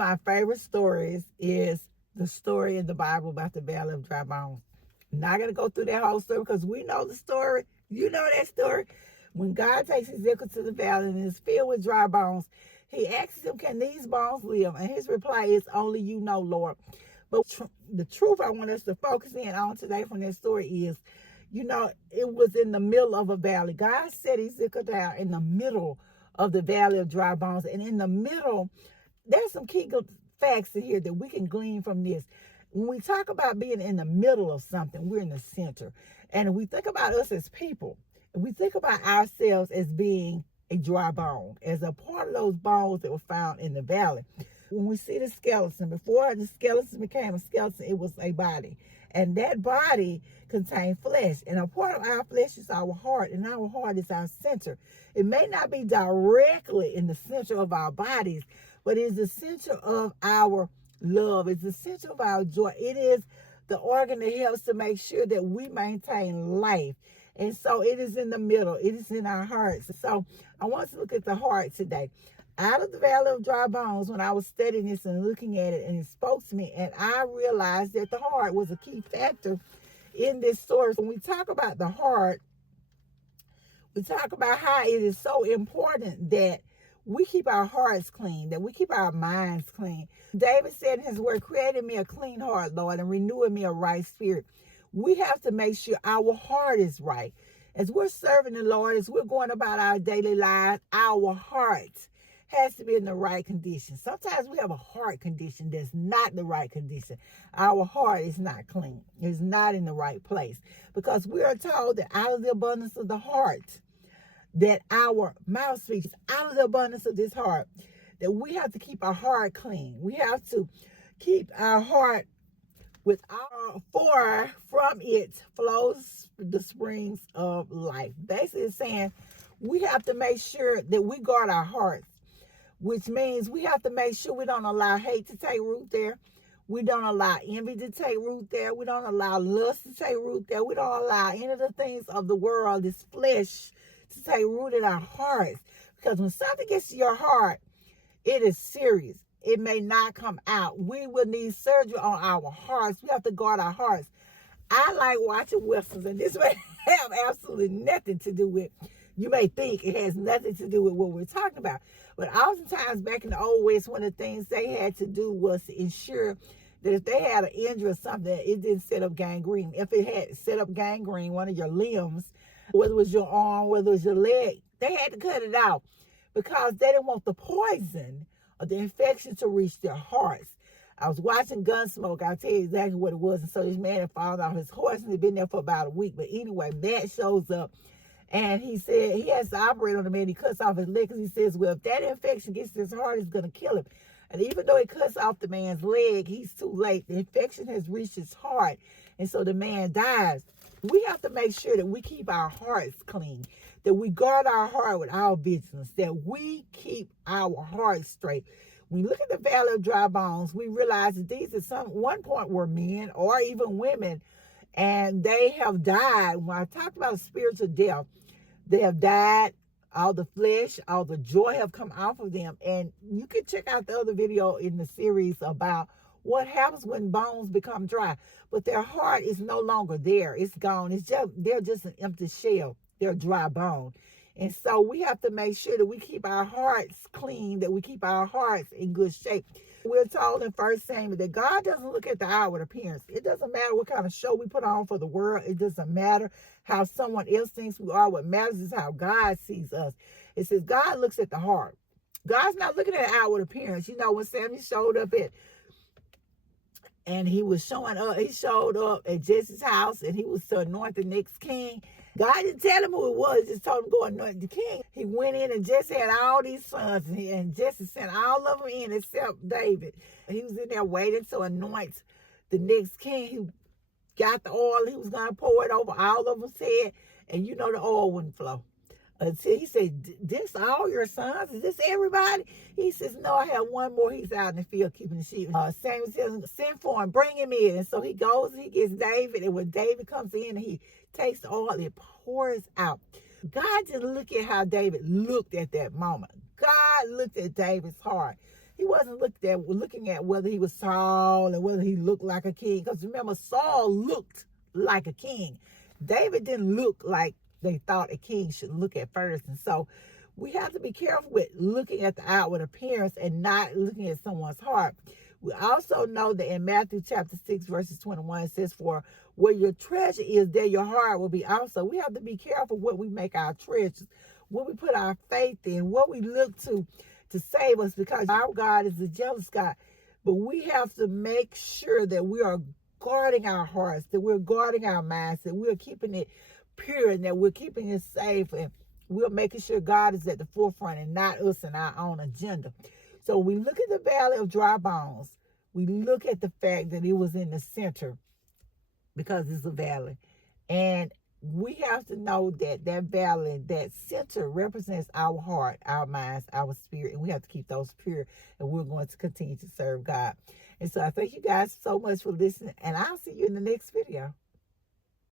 My favorite stories is the story in the Bible about the Valley of Dry Bones. I'm not going to go through that whole story because we know the story. You know that story. When God takes Ezekiel to the valley and it's filled with dry bones, he asks him, can these bones live? And his reply is, only you know, Lord. But the truth I want us to focus in on today from that story is, it was in the middle of a valley. God set Ezekiel down in the middle of the valley of dry bones. And in the middle, there's some key facts in here that we can glean from this. When we talk about being in the middle of something, we're in the center. And we think about us as people. We think about ourselves as being a dry bone, as a part of those bones that were found in the valley. When we see the skeleton, before the skeleton became a skeleton, it was a body. And that body contained flesh. And a part of our flesh is our heart, and our heart is our center. It may not be directly in the center of our bodies, but it is the center of our love. It's the center of our joy. It is the organ that helps to make sure that we maintain life. And so it is in the middle. It is in our hearts. So I want to look at the heart today. Out of the valley of dry bones, when I was studying this and looking at it, and it spoke to me, and I realized that the heart was a key factor in this story. When we talk about the heart, we talk about how it is so important that we keep our hearts clean, that we keep our minds clean. David said in his word, create in me a clean heart, Lord, and renew in me a right spirit. We have to make sure our heart is right. As we're serving the Lord, as we're going about our daily lives, our heart has to be in the right condition. Sometimes we have a heart condition that's not the right condition. Our heart is not clean. It's not in the right place. Because we are told that out of the abundance of the heart, that our mouth speaks. Out of the abundance of this heart, that we have to keep our heart clean. We have to keep our heart with for from it flows the springs of life. Basically, it's saying we have to make sure that we guard our hearts, which means we have to make sure we don't allow hate to take root there. We don't allow envy to take root there. We don't allow lust to take root there. We don't allow any of the things of the world, this flesh, to take root in our hearts. Because when something gets to your heart, it is serious. It may not come out. We will need surgery on our hearts. We have to guard our hearts. I like watching Westerns, and this may have absolutely nothing to do with, you may think it has nothing to do with what we're talking about. But oftentimes back in the Old West, one of the things they had to do was to ensure that if they had an injury or something, it didn't set up gangrene. If it had set up gangrene, one of your limbs, whether it was your arm, whether it was your leg, they had to cut it out because they didn't want the poison or the infection to reach their hearts. I was watching Gunsmoke. I'll tell you exactly what it was. And so this man had fallen off his horse and he'd been there for about a week. But anyway, Matt shows up and he said he has to operate on the man. He cuts off his leg because he says, well, if that infection gets to his heart, it's going to kill him. And even though he cuts off the man's leg, he's too late. The infection has reached his heart. And so the man dies. We have to make sure that we keep our hearts clean, that we guard our heart with our vigilance, that we keep our hearts straight. When you look at the valley of dry bones, we realize that these at one point were men or even women, and they have died. When I talked about spiritual death, they have died. All the flesh, all the joy have come off of them. And you can check out the other video in the series about what happens when bones become dry. But their heart is no longer there. It's gone. They're just an empty shell. They're dry bone. And so we have to make sure that we keep our hearts clean, that we keep our hearts in good shape. We're told in 1 Samuel that God doesn't look at the outward appearance. It doesn't matter what kind of show we put on for the world. It doesn't matter how someone else thinks we are. What matters is how God sees us. It says God looks at the heart. God's not looking at the outward appearance. You know, when Samuel showed up and he showed up at Jesse's house and he was to anoint the next king. God didn't tell him who it was, just told him to go anoint the king. He went in and Jesse had all these sons and Jesse sent all of them in except David. He was in there waiting to anoint the next king. He got the oil, he was going to pour it over all of them said, and you know the oil wouldn't flow. Until he said, this all your sons? Is this everybody? He says, no, I have one more. He's out in the field keeping the sheep. Samuel says, send for him, bring him in. And so he goes and he gets David. And when David comes in and he takes the oil, it pours out. God didn't look at how David looked at that moment. God looked at David's heart. He wasn't looking at whether he was Saul and whether he looked like a king. Because remember, Saul looked like a king. David didn't look like they thought a king should look at first. And so we have to be careful with looking at the outward appearance and not looking at someone's heart. We also know that in Matthew chapter 6, verses 21, it says, for where your treasure is, there your heart will be also. We have to be careful what we make our treasures, what we put our faith in, what we look to save us, because our God is a jealous God. But we have to make sure that we are guarding our hearts, that we're guarding our minds, that we're keeping it pure, and that we're keeping it safe, and we're making sure God is at the forefront and not us and our own agenda. So we look at the valley of dry bones. We look at the fact that it was in the center because it's a valley. And we have to know that that valley, that center, represents our heart, our minds, our spirit, and we have to keep those pure, and we're going to continue to serve God. And so I thank you guys so much for listening, and I'll see you in the next video.